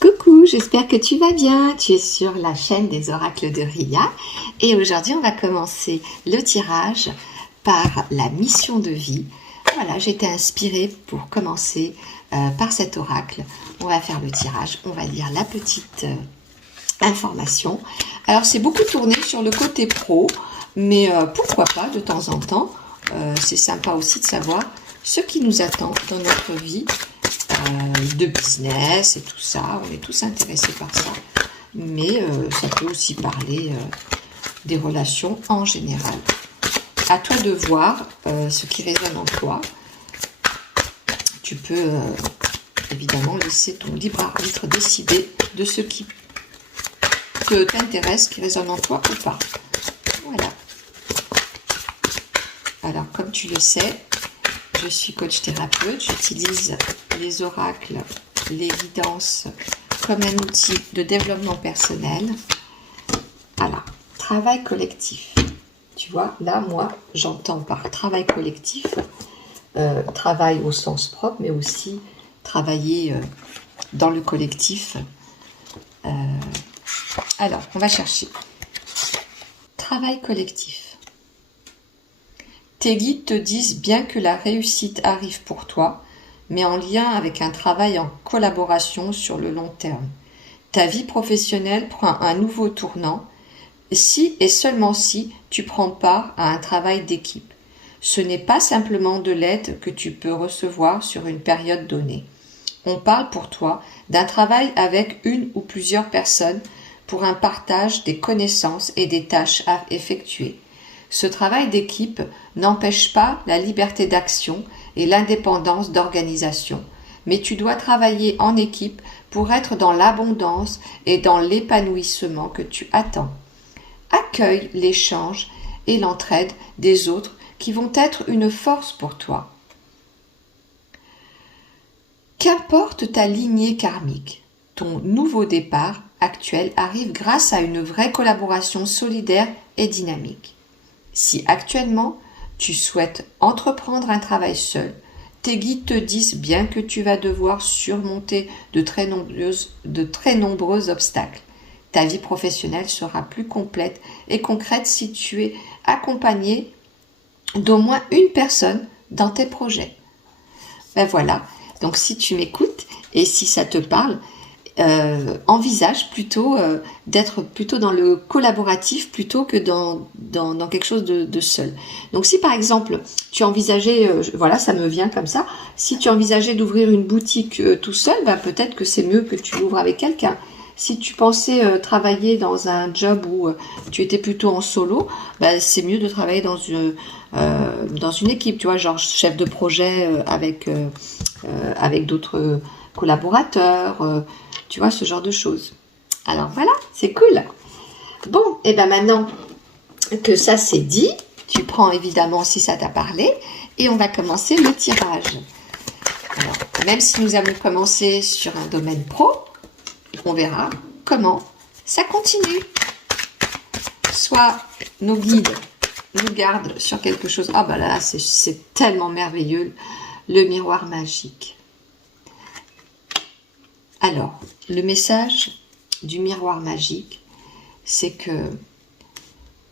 Coucou, j'espère que tu vas bien. Tu es sur la chaîne des oracles de Ria et aujourd'hui on va commencer le tirage par la mission de vie. Voilà, j'ai été inspirée pour commencer par cet oracle. On va faire le tirage, on va lire la petite information. Alors c'est beaucoup tourné sur le côté pro, mais pourquoi pas de temps en temps. C'est sympa aussi de savoir ce qui nous attend dans notre vie de business et tout ça. On est tous intéressés par ça. Mais ça peut aussi parler des relations en général. À toi de voir ce qui résonne en toi. Tu peux évidemment laisser ton libre arbitre décider de ce qui t'intéresse, qui résonne en toi ou pas. Voilà. Alors, comme tu le sais, je suis coach thérapeute. J'utilise les oracles, les guidances comme un outil de développement personnel. Alors, travail collectif. Tu vois, là, moi, j'entends par travail collectif, travail au sens propre, mais aussi travailler dans le collectif. Alors, on va chercher. Travail collectif. Tes guides te disent bien que la réussite arrive pour toi, mais en lien avec un travail en collaboration sur le long terme. Ta vie professionnelle prend un nouveau tournant si et seulement si tu prends part à un travail d'équipe. Ce n'est pas simplement de l'aide que tu peux recevoir sur une période donnée. On parle pour toi d'un travail avec une ou plusieurs personnes pour un partage des connaissances et des tâches à effectuer. Ce travail d'équipe n'empêche pas la liberté d'action et l'indépendance d'organisation, mais tu dois travailler en équipe pour être dans l'abondance et dans l'épanouissement que tu attends. Accueille l'échange et l'entraide des autres qui vont être une force pour toi. Qu'importe ta lignée karmique, ton nouveau départ actuel arrive grâce à une vraie collaboration solidaire et dynamique. Si actuellement, tu souhaites entreprendre un travail seul, tes guides te disent bien que tu vas devoir surmonter de très nombreux obstacles. Ta vie professionnelle sera plus complète et concrète si tu es accompagné d'au moins une personne dans tes projets. Ben voilà, donc si tu m'écoutes et si ça te parle, envisage plutôt d'être plutôt dans le collaboratif plutôt que dans quelque chose de seul. Donc si par exemple tu envisageais, voilà, ça me vient comme ça, si tu envisageais d'ouvrir une boutique tout seul, ben peut-être que c'est mieux que tu l'ouvres avec quelqu'un. Si tu pensais travailler dans un job où tu étais plutôt en solo, ben c'est mieux de travailler dans une équipe, tu vois, genre chef de projet avec d'autres collaborateurs, tu vois, ce genre de choses. Alors voilà, c'est cool. Bon, et bien maintenant que ça c'est dit, tu prends évidemment si ça t'a parlé et on va commencer le tirage. Alors, même si nous avons commencé sur un domaine pro, on verra comment ça continue. Soit nos guides nous gardent sur quelque chose. Ah ben là, c'est tellement merveilleux, le miroir magique. Alors, le message du miroir magique, c'est que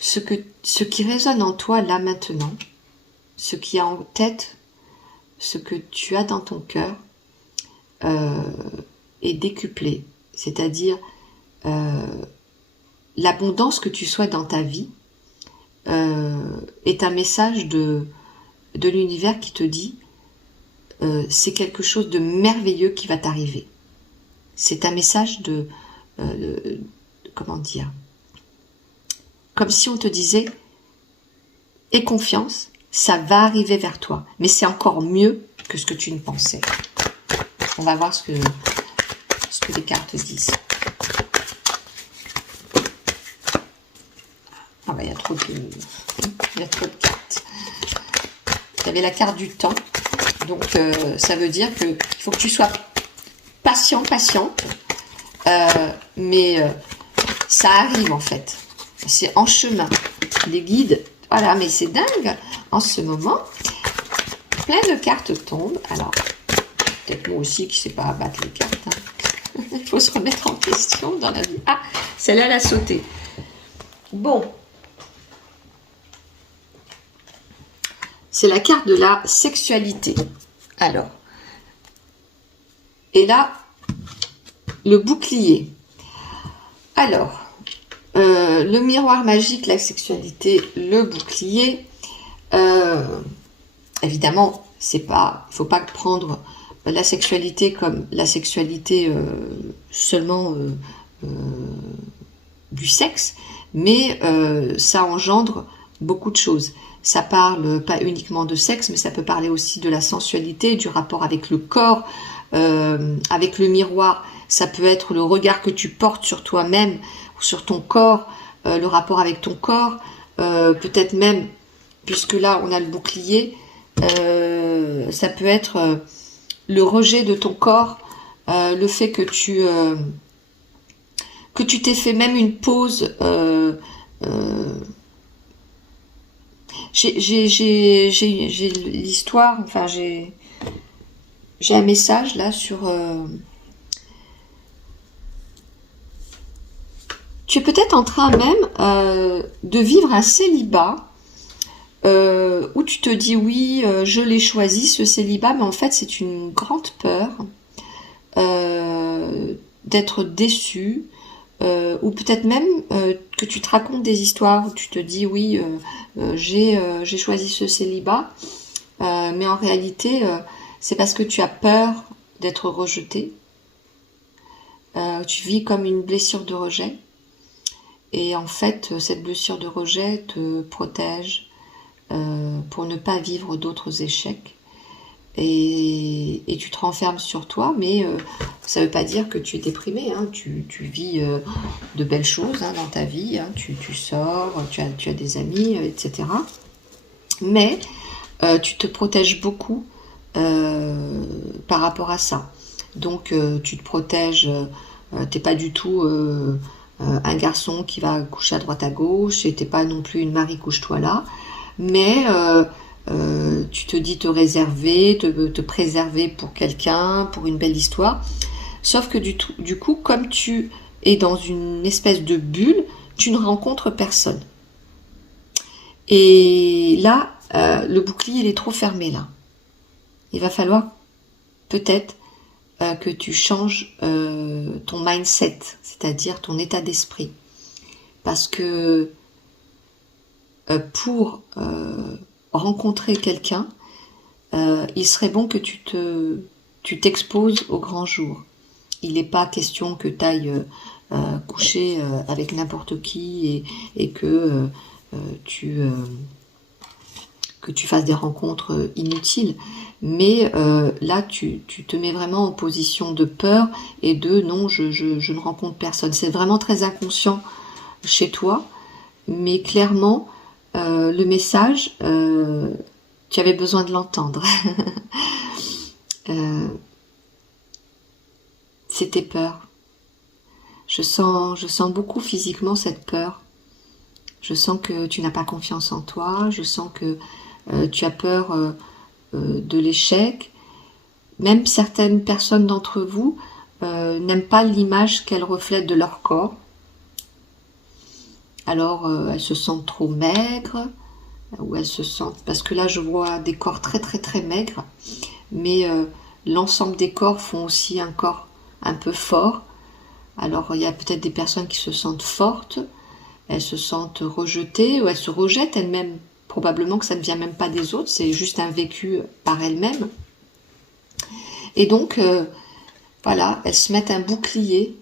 ce qui résonne en toi là maintenant, ce qui est en tête, ce que tu as dans ton cœur, est décuplé. C'est-à-dire l'abondance que tu souhaites dans ta vie est un message de l'univers qui te dit c'est quelque chose de merveilleux qui va t'arriver. C'est un message comment dire, comme si on te disait aie confiance, ça va arriver vers toi, mais c'est encore mieux que ce que tu ne pensais. On va voir ce que les cartes disent. Ah bah il y a trop de cartes. Il y avait la carte du temps, donc ça veut dire qu'il faut que tu sois patiente, mais ça arrive en fait. C'est en chemin. Les guides, voilà, mais c'est dingue. En ce moment, plein de cartes tombent. Alors, peut-être moi aussi qui ne sais pas abattre les cartes. Il faut faut se remettre en question dans la vie. Ah, celle-là, elle a sauté. Bon. C'est la carte de la sexualité. Alors. Et là, le bouclier. Alors, le miroir magique, la sexualité, le bouclier. Évidemment, il ne faut pas prendre la sexualité comme la sexualité seulement du sexe, mais ça engendre beaucoup de choses. Ça parle pas uniquement de sexe, mais ça peut parler aussi de la sensualité, du rapport avec le corps, avec le miroir. Ça peut être le regard que tu portes sur toi-même, ou sur ton corps, le rapport avec ton corps, peut-être même, puisque là on a le bouclier, ça peut être le rejet de ton corps, le fait que tu t'es fait même une pause. J'ai l'histoire, enfin j'ai un message là sur. Tu es peut-être en train même de vivre un célibat. Où tu te dis oui, je l'ai choisi ce célibat, mais en fait c'est une grande peur d'être déçu, ou peut-être même que tu te racontes des histoires où tu te dis oui, j'ai choisi ce célibat, mais en réalité c'est parce que tu as peur d'être rejeté, tu vis comme une blessure de rejet, et en fait cette blessure de rejet te protège pour ne pas vivre d'autres échecs, et tu te renfermes sur toi, mais ça ne veut pas dire que tu es déprimé, hein. Tu vis de belles choses, hein, dans ta vie, hein. Tu sors, tu as des amis, etc. Mais tu te protèges beaucoup par rapport à ça. Donc tu te protèges, t'es pas du tout un garçon qui va coucher à droite à gauche, et t'es pas non plus une Marie couche-toi là, mais tu te dis te réserver, te préserver pour quelqu'un, pour une belle histoire. Sauf que du coup, comme tu es dans une espèce de bulle, tu ne rencontres personne. Et là, le bouclier, il est trop fermé là. Il va falloir peut-être que tu changes ton mindset, c'est-à-dire ton état d'esprit. Parce que pour rencontrer quelqu'un, il serait bon que tu t'exposes au grand jour. Il n'est pas question que tu ailles coucher avec n'importe qui, et que tu fasses des rencontres inutiles. Mais là, tu te mets vraiment en position de peur et de non, je ne rencontre personne. C'est vraiment très inconscient chez toi, mais clairement, le message, tu avais besoin de l'entendre. C'était peur. Je sens beaucoup physiquement cette peur. Je sens que tu n'as pas confiance en toi. Je sens que tu as peur de l'échec. Même certaines personnes d'entre vous n'aiment pas l'image qu'elles reflètent de leur corps. Alors elles se sentent trop maigres, ou elles se sentent... Parce que là je vois des corps très très très maigres, mais l'ensemble des corps font aussi un corps un peu fort. Alors il y a peut-être des personnes qui se sentent fortes, elles se sentent rejetées, ou elles se rejettent elles-mêmes. Probablement que ça ne vient même pas des autres, c'est juste un vécu par elles-mêmes. Et donc, voilà, elles se mettent un bouclier.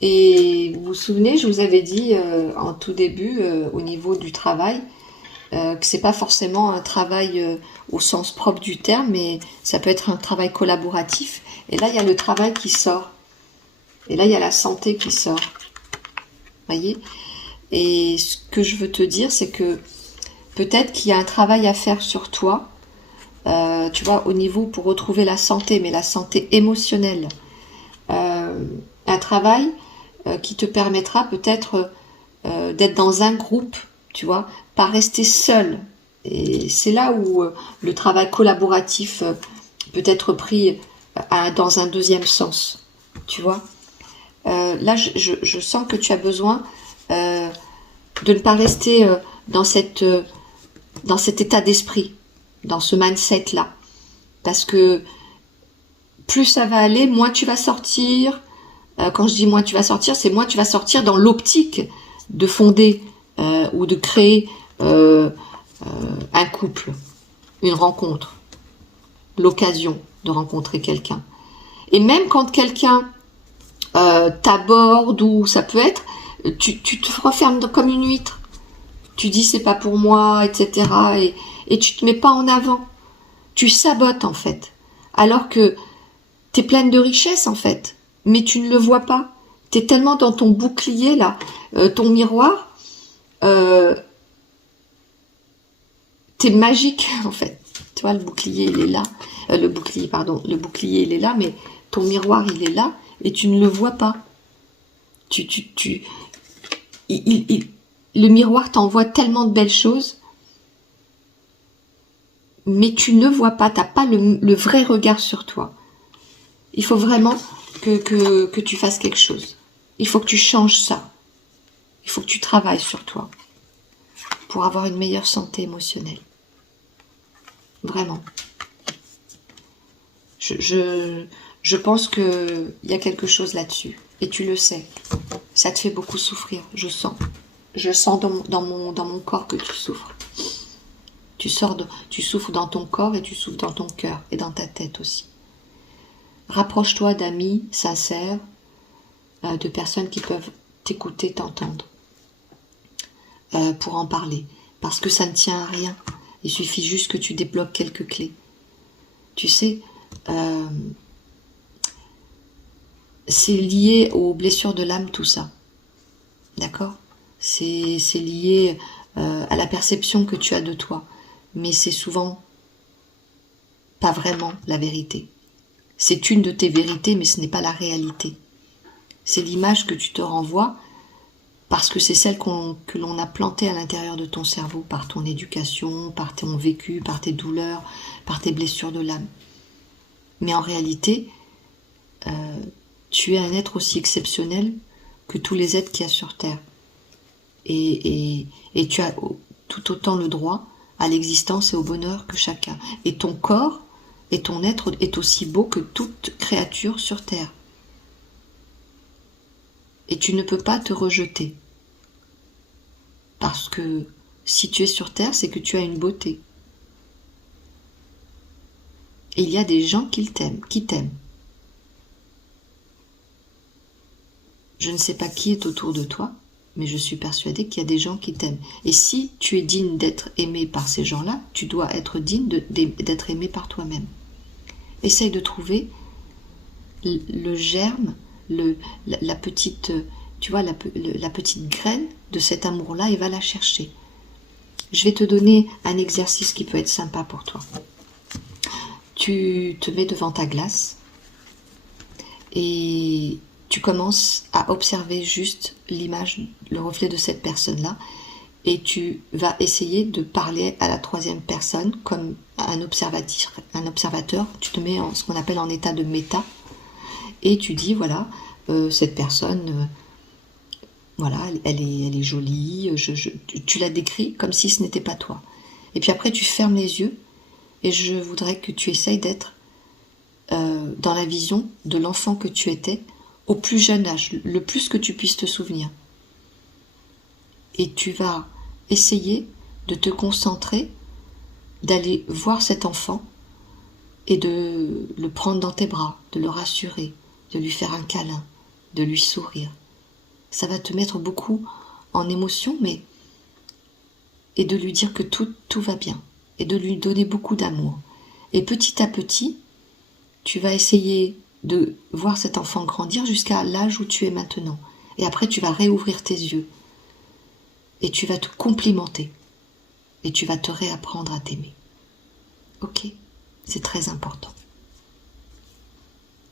Et vous vous souvenez, je vous avais dit en tout début, au niveau du travail, que c'est pas forcément un travail au sens propre du terme, mais ça peut être un travail collaboratif. Et là, il y a le travail qui sort. Et là, il y a la santé qui sort. Voyez ? Et ce que je veux te dire, c'est que peut-être qu'il y a un travail à faire sur toi, tu vois, au niveau pour retrouver la santé, mais la santé émotionnelle. Un travail qui te permettra peut-être d'être dans un groupe, tu vois, pas rester seul. Et c'est là où le travail collaboratif peut être pris dans un deuxième sens. Tu vois, là, je sens que tu as besoin de ne pas rester dans cet état d'esprit, dans ce mindset-là. Parce que plus ça va aller, moins tu vas sortir. Quand je dis moins tu vas sortir, c'est moins tu vas sortir dans l'optique de fonder ou de créer un couple, une rencontre, l'occasion de rencontrer quelqu'un. Et même quand quelqu'un t'aborde, ou ça peut être, tu te refermes comme une huître. Tu dis c'est pas pour moi, etc. Et tu te mets pas en avant. Tu sabotes en fait. Alors que t'es pleine de richesse en fait. Mais tu ne le vois pas. T'es tellement dans ton bouclier là, ton miroir, t'es magique en fait. Tu vois, le bouclier il est là. Le bouclier il est là, mais ton miroir il est là et tu ne le vois pas. Le miroir t'envoie tellement de belles choses, mais tu ne vois pas, t'as pas le vrai regard sur toi. Il faut vraiment que tu fasses quelque chose. Il faut que tu changes ça. Il faut que tu travailles sur toi pour avoir une meilleure santé émotionnelle. Vraiment. Je pense qu'il y a quelque chose là-dessus. Et tu le sais. Ça te fait beaucoup souffrir, je sens. Je sens dans mon corps que tu souffres. Tu souffres dans ton corps et tu souffres dans ton cœur et dans ta tête aussi. Rapproche-toi d'amis sincères, de personnes qui peuvent t'écouter, t'entendre, pour en parler. Parce que ça ne tient à rien. Il suffit juste que tu débloques quelques clés. Tu sais, c'est lié aux blessures de l'âme, tout ça. D'accord ? C'est lié à la perception que tu as de toi. Mais c'est souvent pas vraiment la vérité. C'est une de tes vérités, mais ce n'est pas la réalité. C'est l'image que tu te renvoies parce que c'est celle que l'on a plantée à l'intérieur de ton cerveau par ton éducation, par ton vécu, par tes douleurs, par tes blessures de l'âme. Mais en réalité, tu es un être aussi exceptionnel que tous les êtres qu'il y a sur Terre. Et tu as tout autant le droit à l'existence et au bonheur que chacun. Et ton corps et ton être est aussi beau que toute créature sur Terre. Et tu ne peux pas te rejeter. Parce que si tu es sur Terre, c'est que tu as une beauté. Et il y a des gens qui t'aiment. Je ne sais pas qui est autour de toi, mais je suis persuadée qu'il y a des gens qui t'aiment. Et si tu es digne d'être aimé par ces gens-là, tu dois être digne d'être aimé par toi-même. Essaye de trouver le germe, la petite, tu vois, la petite graine de cet amour-là et va la chercher. Je vais te donner un exercice qui peut être sympa pour toi. Tu te mets devant ta glace et tu commences à observer juste l'image, le reflet de cette personne-là, et tu vas essayer de parler à la troisième personne comme un observateur. Tu te mets en ce qu'on appelle en état de méta, et tu dis voilà, cette personne, voilà, elle est jolie, tu la décris comme si ce n'était pas toi. Et puis après tu fermes les yeux, et je voudrais que tu essayes d'être dans la vision de l'enfant que tu étais, au plus jeune âge, le plus que tu puisses te souvenir. Et tu vas essayer de te concentrer, d'aller voir cet enfant et de le prendre dans tes bras, de le rassurer, de lui faire un câlin, de lui sourire. Ça va te mettre beaucoup en émotion, et de lui dire que tout va bien, et de lui donner beaucoup d'amour. Et petit à petit, tu vas essayer de voir cet enfant grandir jusqu'à l'âge où tu es maintenant. Et après, tu vas réouvrir tes yeux. Et tu vas te complimenter. Et tu vas te réapprendre à t'aimer. Ok ? C'est très important.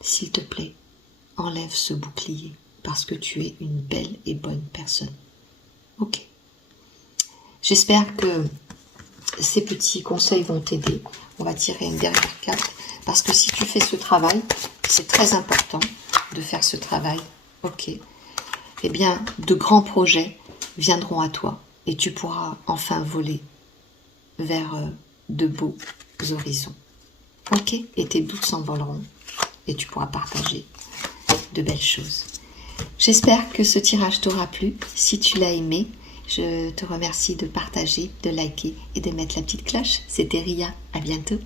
S'il te plaît, enlève ce bouclier parce que tu es une belle et bonne personne. Ok. J'espère que ces petits conseils vont t'aider. On va tirer une dernière carte Parce que si tu fais ce travail, c'est très important de faire ce travail, ok, eh bien, de grands projets viendront à toi et tu pourras enfin voler vers de beaux horizons. Ok, et tes doutes s'envoleront et tu pourras partager de belles choses. J'espère que ce tirage t'aura plu. Si tu l'as aimé, je te remercie de partager, de liker et de mettre la petite cloche. C'était Ria, à bientôt.